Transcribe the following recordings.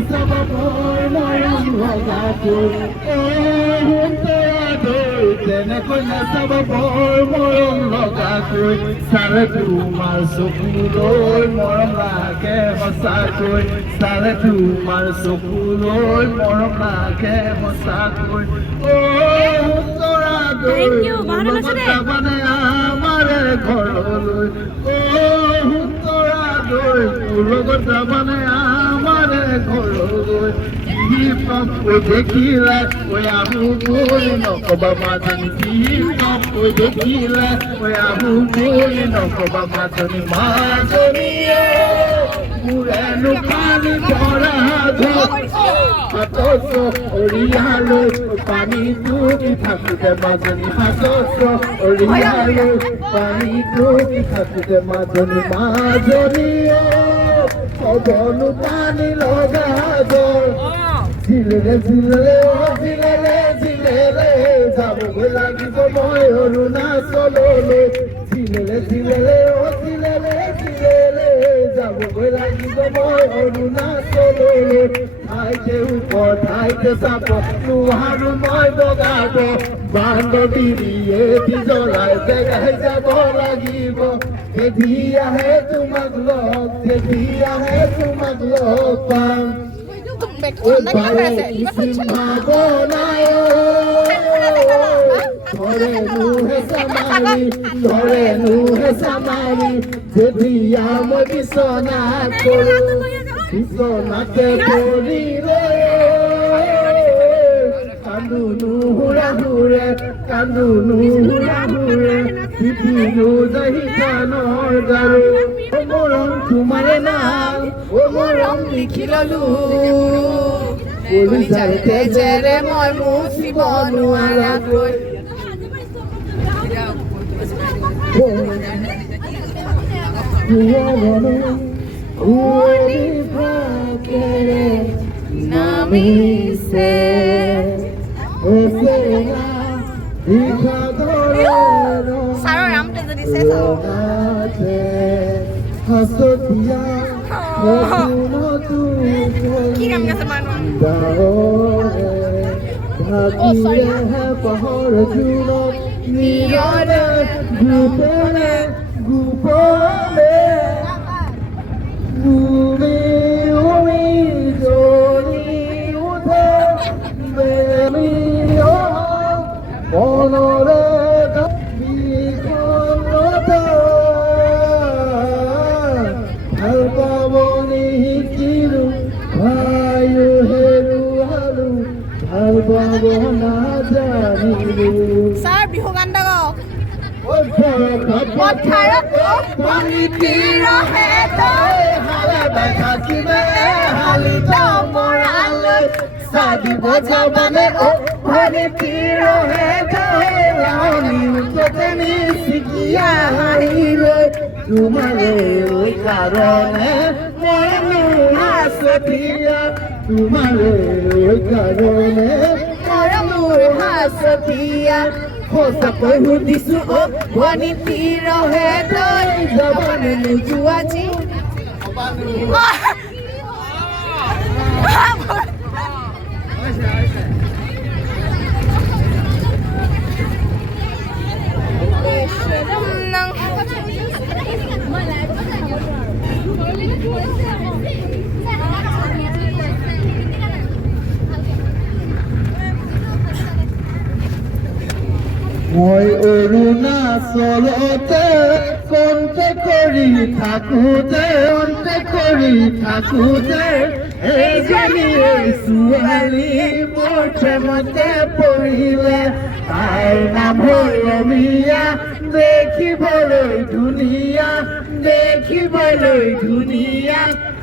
sababor moram lagatur teneko na sababor moram lagatur sare tumar sokuloi moram lage hosakoi sare tumar sokuloi moram lage hosakoi tora Thank you, ভালো লাগছে রে। মানে আমারে ঘরলৈ tora doi লগত মানে আমারে ঘরলৈ ওই দেখিলে ওই আহু বলি নকবা মাজনী ওই দেখিলে ওই আহু বলি নকবা মাজনী মাজনীয়ে মুৰেনো পানী পৰা হাতত অৰিয়ালৈ পানী তুলি থাকোঁতে মাজনী হাতত অৰিয়ালৈ পানী তুলি থাকোঁতে মাজনী মাজনীয়ে সবনো পানী লগা গল জিলেলে জিলেলে জিলেলে জিলেলে যাবগৈ লাগিব মই অৰুণাচললৈ জিলেলে জিলেলে জিলেলে জিলেলে যাবগৈ লাগিব মই অৰুণাচললৈ ঠাইতে ওপৰ ঠাইতে চাব নোৱাৰো মই বগাব বান্ধৱীয়ে জ্বলাই জেগাই যাব লাগিব এদিয়াহে তোমাক লগ এদিয়াহে তোমাক লগ পাম বিছনাতে পৰিলে কান্দুনো হুৰা হুৰে কান্দুনো হুৰা হুৰে পিঠিনো যাহি কাণৰ গাৰু মৰম তোমাৰে নাম মৰম লিখি ললো পৰি যায় তেজেৰে মই মুচিব নোৱাৰাকৈ নামিছে ছাৰৰ নামটো যদি চাই কি কাম আছে মানুহ পহৰ জোৰত নিয়ৰে গোপনে গোপনে উমি উমি জ্বলি উঠে বেলি মনৰে বিষণতা ভাল পাবনি শিকিলো ভাইও হেৰুৱালো ভাল পাব নাজানিলো ছাৰ বিহু গান এটা গাওক পথাৰত পানী তিৰহে হালে থাকিলে হালিত মৰালৈ চাদিব যাবানে পানী তিৰহে লাৱনী উঠনি চিকিয়া হাঁহিলৈ তোমালৈ কাৰণে মৰমো আছে দিয়া তোমালৈ কাৰণে মৰমো আছে দিয়া সঁচাকৈ সুধিছো ভনী তিৰহে তই যাবনে নোযোৱা যি মই অৰুণাচলতে কণ্টে কৰি থাকোঁতে এজনী ছোৱালী মোৰ প্ৰেমতে পৰিলে তাইৰ নাম হ'ল ৰমিয়া দেখিবলৈ ধুনীয়া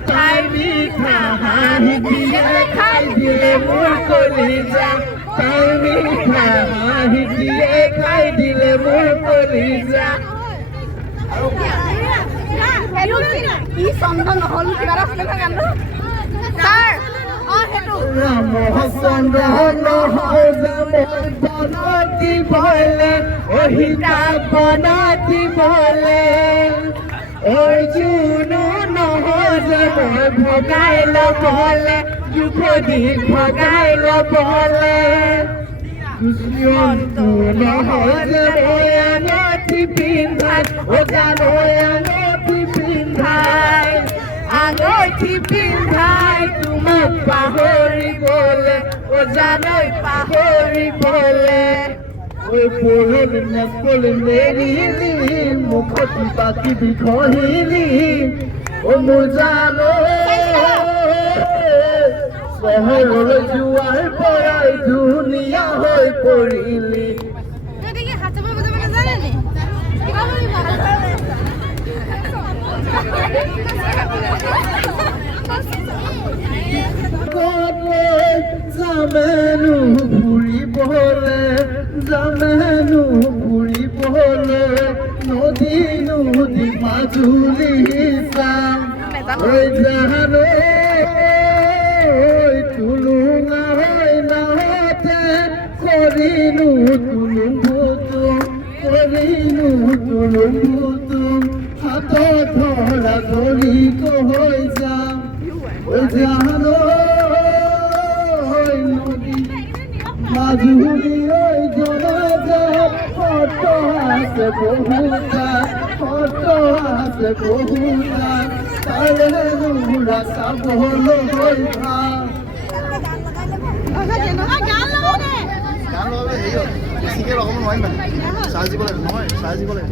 তাই মিঠা হাঁহি দিয়ে খাই দিলে মোৰ কলিজা তাই মিঠা হাঁহি দিয়ে খাই দিলে মোৰ কলিজা ই চন্দ নহ'ল কিবা এটা আছিলে নহয় গানটো ছাৰ চন্দ্ৰ নহয় বনতি বলে অহিতা বনতি বলে অৰ্জুন নহয় যে মই ভগাই ল'বলে দুখদিন ভগাই ল'বলে দুশ্মনটো নহয় যে মই আঙঠি পিন্ধাই জানৈ আঙঠি পিন্ধাই তোমাক পাহৰিবলে জানৈ পাহৰিবলে ঐ পঢ়ল নকল নেৰিলি মুখত বাকী বিখহিলি মোৰ জানৈ চহৰলৈ যোৱাৰ পৰাই ধুনীয়া হৈ পৰিলি যামেনো ফুৰিবলে নদী মাজুলী চাম তুলুঙা হৈ নাহতে কৰিলো তুলুং ভুতুম হাতত ধৰা ধৰি হৈ যাম মাজুলী জনাজাত ফট আছে বহুতা তাৰে নুৰা চাবলৈ ভাল বেছিকৈ লগাব নোৱাৰিম মানে চাৰ্জ দিব লাগিব নহয় চাৰ্জ দিব লাগিব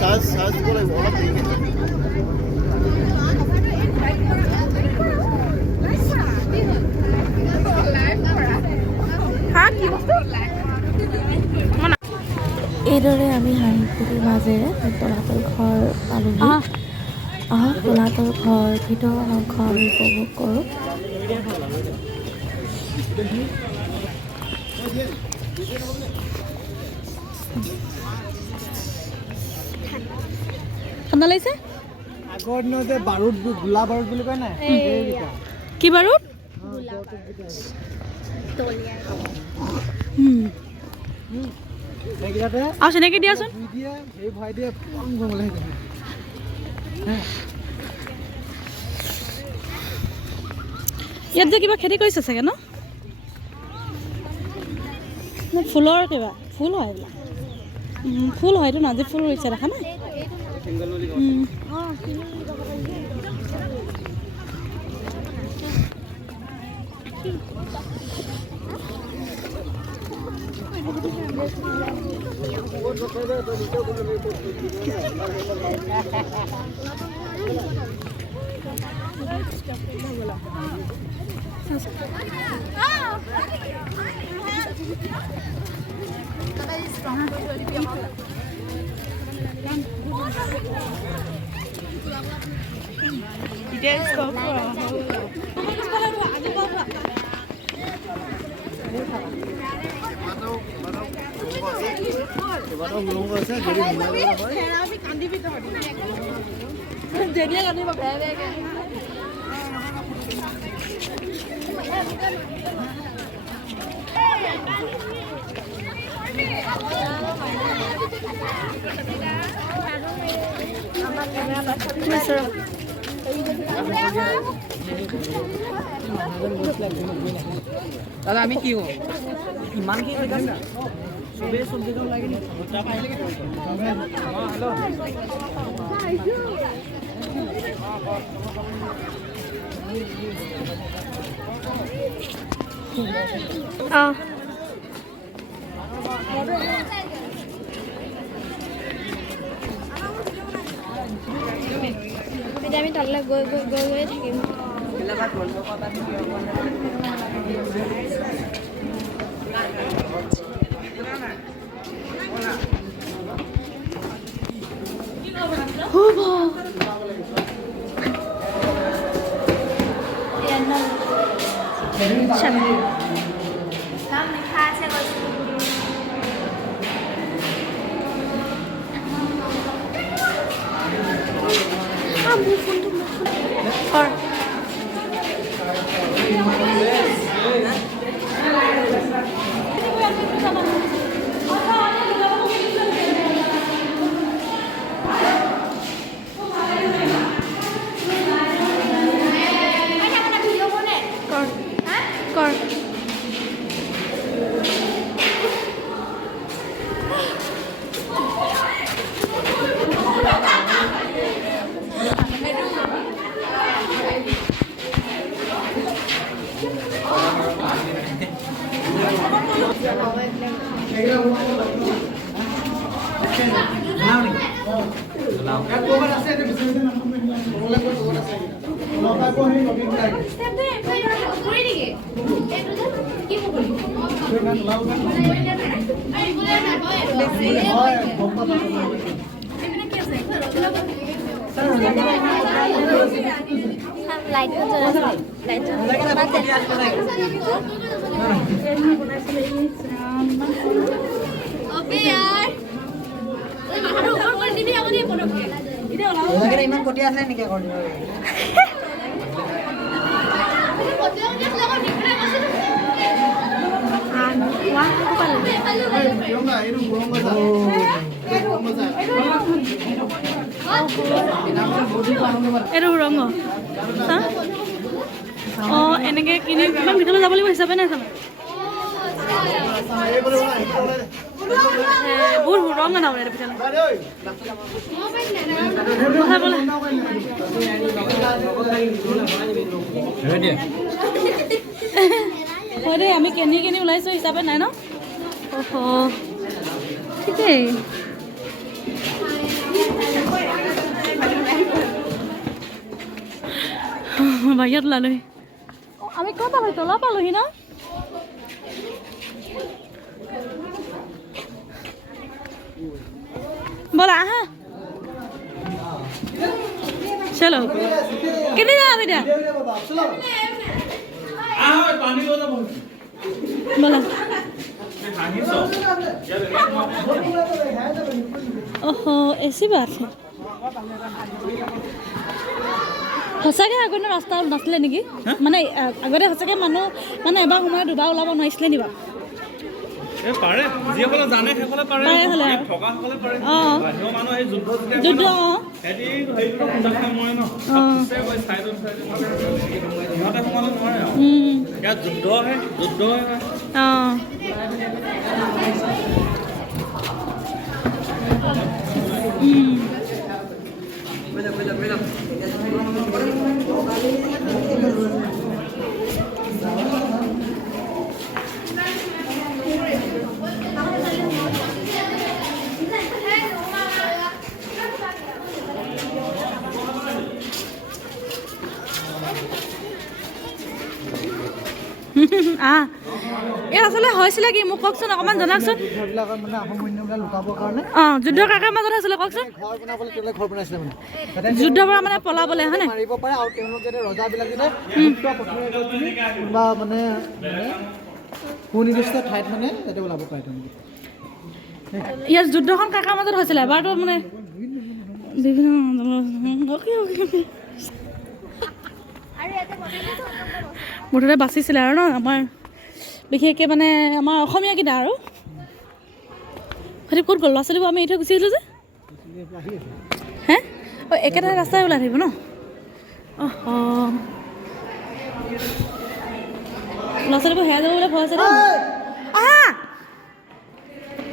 চাৰ্জ দিব লাগিব অলপ দেৰিকৈ এইদৰে আমি হাঁহি ফূৰ্তিৰ মাজেৰে তলাতল ঘৰ পালোহি আহক তলাতল ঘৰ ভিতৰৰ অংশ আমি উপভোগ কৰোঁ ঠাণ্ডা লাগিছে আগৰ দিনৰ যে বাৰুদ গোলা বাৰুদ বুলি কয় নাই কি বাৰুদ আৰু চিনাকি দিয়াচোন ইয়াত যে কিবা খেতি কৰিছে চাগে ন ফুলৰ কিবা ফুল হয় এইবিলাক ফুল হয়তো নাজি ফুল ৰুইছে দেখা নাই দাদা আমি কি হওঁ ইমানখিনি চবেই চব্জি খাব লাগে নি এতিয়া আমি তললৈ গৈ থাকিম লাইট ইমান কটি আছে নেকি এইটো ৰঙ অঁ এনেকৈ কিনি কিমান ভিতৰলৈ যাব লাগিব হিচাপে নাই চাব বহুত ৰং নাও এইটো ভিতৰলৈ হয় দেই আমি কিনি কিনি ওলাইছোঁ হিচাপে নাই ন ঠিকেই বাহিৰত ওলালোহি আমি ক'ত পালোহি তলা পালোহি ন बोला हाँ चलो कितने जा बेटा बोला ओहो ऐसी बात है সঁচাকৈ আগতে ৰাস্তা নাছিলে নেকি মানে আগতে সঁচাকৈ মানুহ মানে এবাৰ সময় দুবাৰ ওলাব নোৱাৰিছিলে নি বাৰু পাৰে যিসকলে জানে সেইসকলে পাৰে ঠগাসকলে পাৰে বাহিৰৰ মানুহ এই যুদ্ধ যুদ্ধ হেৰি হেৰিটো খুন্দা মৰে ন চাইডত সিহঁতে সোমাব নোৱাৰে আৰু ইয়াত যুদ্ধ হয় এই আচলতে হৈছিলে কি মোক কওকচোন অকণমান জনাওকচোন অঁ যুদ্ধ কাৰ কাৰ মাজত হৈছিলে কওকচোন যুদ্ধৰ পৰা মানে পলাবলৈ হয়নে সুনিৰ্দিষ্ট ঠাইত মানে যাতে ওলাব পাৰে ইয়াত যুদ্ধখন কাৰ কাৰ মাজত হৈছিলে এবাৰতো মানে বিভিন্ন মুঠতে বাচিছিলে আৰু ন আমাৰ বিশেষকৈ মানে আমাৰ অসমীয়াকেইটা আৰু সেইটো ক'ত গ'ল ল'ৰা ছোৱালীবোৰ আমি এৰি থৈ গুচি আহিলোঁ যে হে একেটা ৰাস্তাই ওলাই থাকিব ন অঁ ল'ৰা ছোৱালীবোৰ হেৰাই যাব বোলে ভয় আছে আহা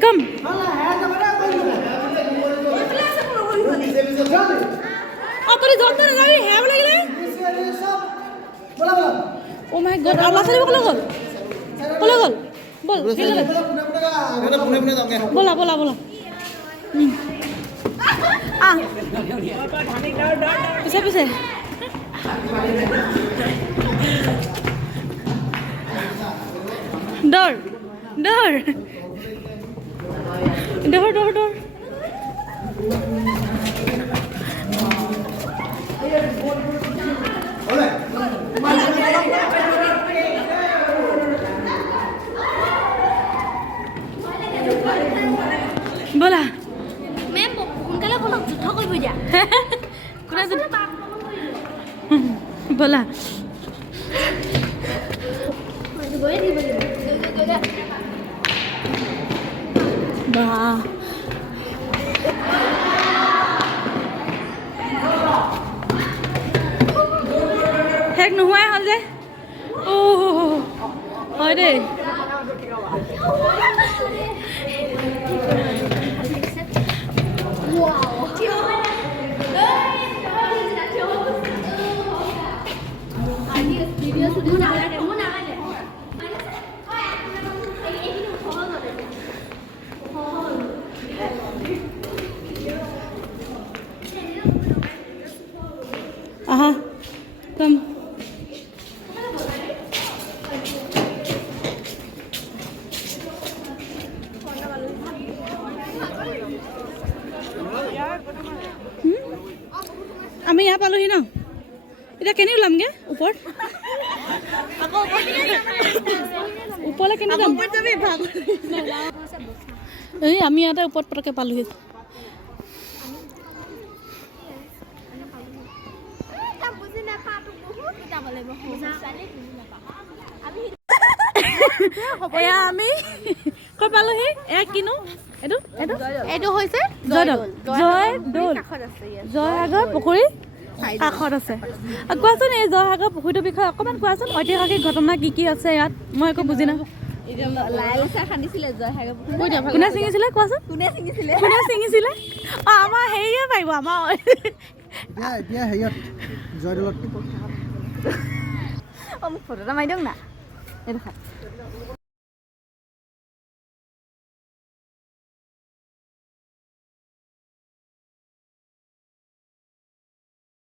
কম অঁ তই জলদি নাযাবি হেৰাব লাগিলে Oh my god, Allah sari kole gol. Kole gol. Bol, bola bola bola. Ah. Pise pise. Door. Door. Door door door. बोला मैम उनका बोला झूठा कोई बुझा कुना बोला वाह हेक नहुआई हल जे ओ হয় দেই আমি ইয়াত পালোহি ন এতিয়া কেনে ওলামগে ওপৰত ওপৰলৈ কেনে যাম এই আমি ইয়াতে ওপৰত পটকে পালোহি এয়া আমি ক'ত পালোহি এয়া কিনো এইটো এইটো এইটো হৈছে জয়দৌল জয়সাগৰ পুখুৰী কাষত আছে কোৱাচোন এই জয়সাগৰ পুখুৰীটোৰ বিষয়ে অকণমান কোৱাচোন ঐতিহাসিক ঘটনা কি কি আছে ইয়াত মই একো বুজি নাপাওঁ কোনে ছিঙিছিলে কোৱাচোন কোনে ছিঙিছিলে অঁ আমাৰ হেৰিয়ে পাৰিব আমাৰ এতিয়া হেৰিয়ত জয়দৌলত মোক ফটো এটা মাৰি দিয়ক না এইডোখৰ